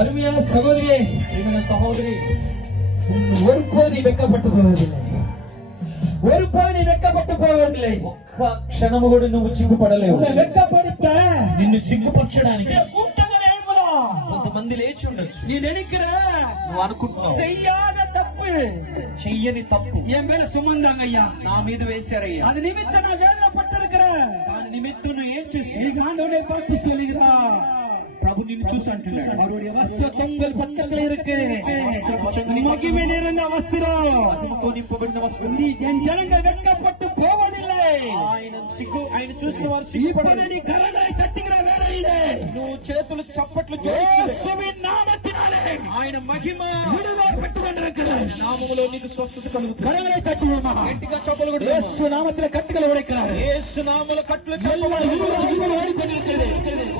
அருமையான சகோதரி, ஒருபோது நீ வெட்கப்பட்டு போவதில்லை, ஒருபோது நீ வெட்கப்பட்டு போவதில்லை. ఒక్క క్షణము కూడా నువ్వు సిగ్గుపడలేవు. వెక్కపడితే నిన్ను సిగ్గుపరచడానికి కొంతమంది లేచి ఉండొచ్చు. నీ నిனைக்கிற నువ్వు అనుకుంటున్నావు செய்யாத தப்பு, చెయ్యని తప్పు என் மேல சுமந்தாங்க ஐயா, నా మీద వేశారయ్యా. அது நிமித்தம் நான் வேதனைப்பட்டிருக்கிறேன். దాని నిమిత్తం నువ్వు ఏం చేసి நீங்க ஆண்டவரை பார்த்து சொல்லுகிறா, ప్రభు నిన్ను చూసి అంటున్నాడు, அவருடைய வஸ்திரம் தொங்கல் பக்கத்துல இருக்கு, மகிமை நிறைந்த வஸ்திரம், మహిమతో నింపబడిన వస్త్రం. நீ என் ஜனங்கள் வெட்கப்பட்டு போவதில்லை. ఆయన చూసిన వారు సిగ్గుపడరు. நீ கரங்களை தட்டுகிற வேளையிலே నువ్వు చేతులు చప్పట్లు இயேசுவின் நாமத்தினாலே ఆయన మహిమ விடுதலை பெற்றுக் கொண்டிருக்கிறார். నామములో నీకు స్వస్థత కలుగుతుంది. கரங்களை தட்டுவோமா? గట్టిగా చప్పలు కొడు. இயேசு நாமத்திலே கட்டுகளை உடைக்கிறார். యేసు నామములో కట్లు ஓடிக்கொண்டிருக்கிறது.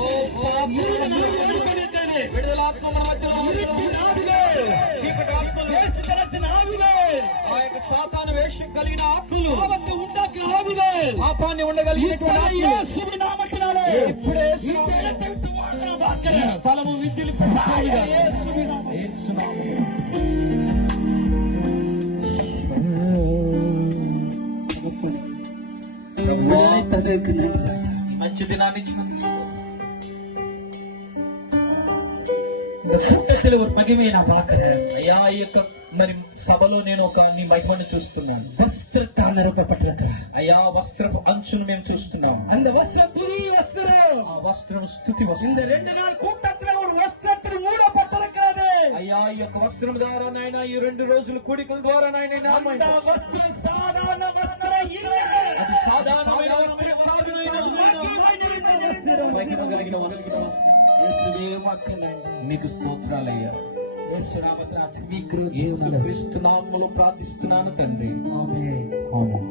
ఓ పాప ஓடிக்கொண்டிருக்கிறது. విడుదలాత్మ మన మధ్యలో இருட்டின் ஆவிகள், చీకటి ఆత్మలు, வேஷத்தனத்தின் ஆவிகள், ఆ యొక్క సాతాను వేషం కలిగిన ఆత్మలు, பாவத்தை உண்டாக்கின ஆவிகள், పాపాన్ని ఉండగలిగినటువంటి ఆత్మలు இயேசுவின் நாமத்தினாலே ఇప్పుడే இந்த இடத்தை விட்டு ஓட நான் பார்க்கிறேன். స్థలము విద్యులు పెట్టాలిగా. இயேசுவின் நாமம். యేసు నామములో ఈ మంచి దినాన్ని ఇచ్చినందుకు இந்த கூட்டத்தில் ஒரு மகிமையை நான் பார்க்கிறேன். అయ్యా, ఈ యొక్క మరి సభలో నేను ఒక నీ మహిమను చూస్తున్నాను. வஸ்திரத்தால் நிரப்பப்பட்டிருக்கிறார். అయ్యా, వస్త్రపు అంచును మేము చూస్తున్నాము. அந்த வஸ்திரம் துணி வஸ்திரம். ఆ వస్త్రం స్తుతి இந்த వస్త్రం. 2 நாள் கூட்டத்தில் ஒரு வஸ்திரத்தில் மூடப்பட்டிருக்கிறது. అయ్యా, ఈ యొక్క వస్త్రం ద్వారా నాయన, ఈ 2 రోజుల కూడికల ద్వారా నాయన, அந்த வஸ்திரம் சாதாரண வஸ்திரம் இல்லை. అది సాధారణమైన వస్త్రం కాదు నాయన. మహిమ కలిగిన వస్త్రం. இயேசுவே மக்களே, నీకు స్తోత్రాలయ్యా. యేసు నామమున మీకు యేసు క్రీస్తు నామములో ప్రార్థిస్తున్నాను తండ్రి. ఆమేన్. ఆమేన్.